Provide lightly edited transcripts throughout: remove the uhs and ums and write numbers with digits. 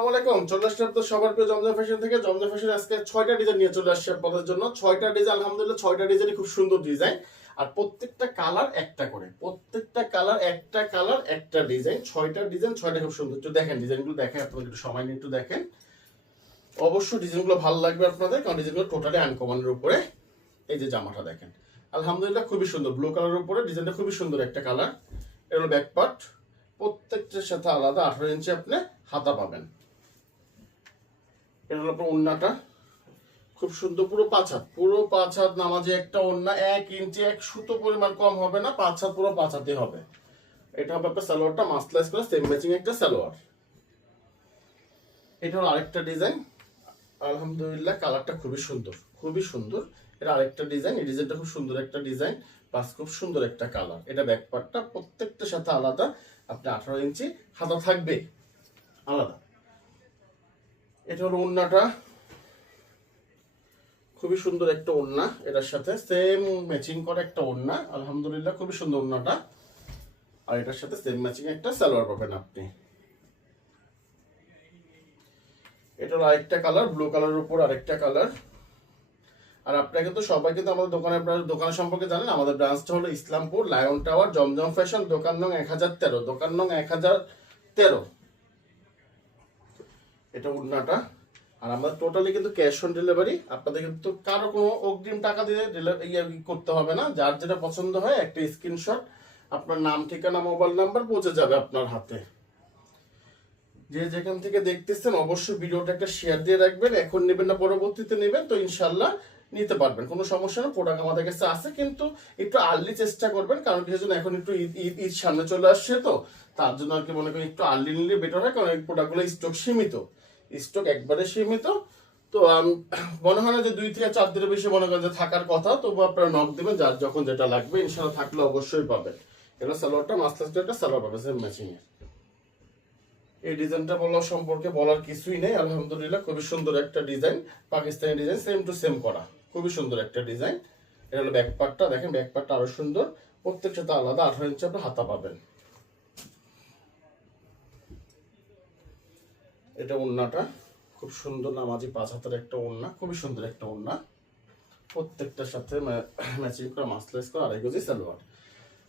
আসসালামু আলাইকুম। চলে আসছে তো সবার প্রিয় জমজম ফ্যাশন থেকে। জমজম ফ্যাশন আজকে 6টা ডিজাইন নিয়ে চলে আসছে আপনাদের জন্য। 6টা ডিজাইন, আলহামদুলিল্লাহ 6টা ডিজাইনই খুব সুন্দর ডিজাইন। আর প্রত্যেকটা কালার একটা করে, প্রত্যেকটা কালার একটা ডিজাইন। 6টা ডিজাইন, 6টা খুব সুন্দর। একটু দেখেন ডিজাইনগুলো, দেখেন আপনাদের একটু সময় নিয়ে একটু দেখেন। অবশ্যই ডিজাইনগুলো ভালো লাগবে আপনাদের, কারণ ডিজাইনগুলো টোটালি আনকমনের উপরে। এই যে জামাটা দেখেন, আলহামদুলিল্লাহ খুবই সুন্দর। ব্লু কালারের উপরে ডিজাইনটা খুবই সুন্দর একটা কালার। এটা হলো ব্যাক পার্ট, প্রত্যেকটার সাথে আলাদা 18 ইঞ্চি আপনি হাতা পাবেন। এটা হলো আপনার ওড়নাটা, খুব সুন্দর। পুরো 5 হাত নামাজে একটা ওড়না, 1 ইঞ্চি 1 সুতো পরিমাণ কম হবে না, 5 হাত পুরো 5 হাতে হবে। এটা হবে আপনার সালোয়ারটা মাসলাইজ করে সেম ম্যাচিং একটা সালোয়ার। এটা হলো আরেকটা ডিজাইন, আলহামদুলিল্লাহ কালারটা খুবই সুন্দর, খুবই সুন্দর। এটা আরেকটা ডিজাইন, এই ডিজাইনটা খুব সুন্দর একটা ডিজাইন, প্লাস খুব সুন্দর একটা কালার। এটা ব্যাক পার্টটা প্রত্যেকটার সাথে আলাদা আপনি 18 ইঞ্চি হাতা থাকবে আলাদা। এটা হলো ওড়নাটা, খুবই সুন্দর একটা ওড়না, এটার সাথে সেম ম্যাচিং করা একটা ওড়না, আলহামদুলিল্লাহ খুবই সুন্দর ওড়নাটা। আর এটার সাথে সেম ম্যাচিং একটা সালোয়ার পাবেন আপনি। এটা হলো আরেকটা কালার, ব্লু কালারের উপর আরেকটা কালার। আর আপনাকে তো সবাই কিন্তু আমাদের দোকানের সম্পর্কে জানেন। আমাদের ব্রাঞ্চটা হলো ইসলামপুর লায়ন টাওয়ার, জমজম ফ্যাশন, দোকান নং 1013, দোকান নং 1013। এটা ওড়নাটা। আর আমরা টোটালি কিন্তু ক্যাশ অন ডেলিভারি, আপনাদের কিন্তু কারো কোনো অগ্রিম টাকা দিয়ে করতে হবে না। যার যেটা পছন্দ হয় একটা স্ক্রিনশট, আপনার নাম, ঠিকানা, মোবাইল নাম্বার পৌঁছে যাবে আপনার হাতে। যে যেখান থেকে দেখতেছেন অবশ্যই ভিডিওটা একটা শেয়ার দিয়ে রাখবেন। এখন নেবেন না পরবর্তীতে নেবেন, তো ইনশাল্লাহ নিতে পারবেন, কোনো সমস্যা না। প্রোডাক্ট আমাদের কাছে আছে, কিন্তু একটু আর্লি চেষ্টা করবেন, কারণ কি জন্য এখন একটু ঈদ সামনে চলে আসছে, তো তার জন্য আর কি মনে করেন একটু আর্লি নিলে বেটার হয়, কারণ এই প্রোডাক্টগুলো স্টক সীমিত, স্টক একবারে সীমিত। তো মনে হয় না যে 2 থেকে 4 দিনের বেশি মনে করেন যে থাকার কথা। তবু আপনারা নক দেবেন, যার যখন যেটা লাগবে ইনশাল্লাহ থাকলে অবশ্যই পাবেন। এটা সালোয়ারটা মাসলাস একটা সালোয়ার পাবে সেম ম্যাচিং এর। এই ডিজাইনটা বলার সম্পর্কে বলার কিছুই নেই, আলহামদুলিল্লাহ খুবই সুন্দর একটা design, Pakistani design, same to same করা, খুবই সুন্দর একটা ডিজাইন। এটা হলো ব্যাক পার্টটা, দেখেন ব্যাক পার্টটা আরো সুন্দর, প্রত্যেক সাথে আলাদা 18 ইঞ্চি আপনি হাতা পাবেন। এটা ওড়নাটা, খুব সুন্দর নামাজি 5 হাতের একটা ওড়না, খুবই সুন্দর একটা ওড়না, প্রত্যেকটার সাথে ম্যাচিং করা মাসলাইজ করা 2.5 গজ সালোয়ার।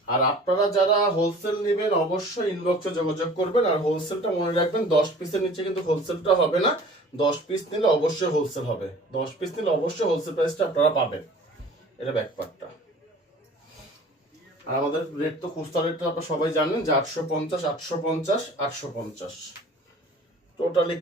আর আপনারা যারা হোলসেল নেবেন অবশ্যই ইনবক্সে যোগাযোগ করবেন। আর হোলসেলটা মনে রাখবেন, 10 পিসের নিচে কিন্তু হোলসেলটা হবে না। 10 পিস নিলে অবশ্যই হোলসেল হবে, 10 পিস নিলে অবশ্যই হোলসেল প্রাইসটা আপনারা পাবেন। এটা ব্যাক পার্টটা। আর আমাদের রেট তো খুচরা রেটটা আপনারা সবাই জানেন যে 850 850 850 টোটালি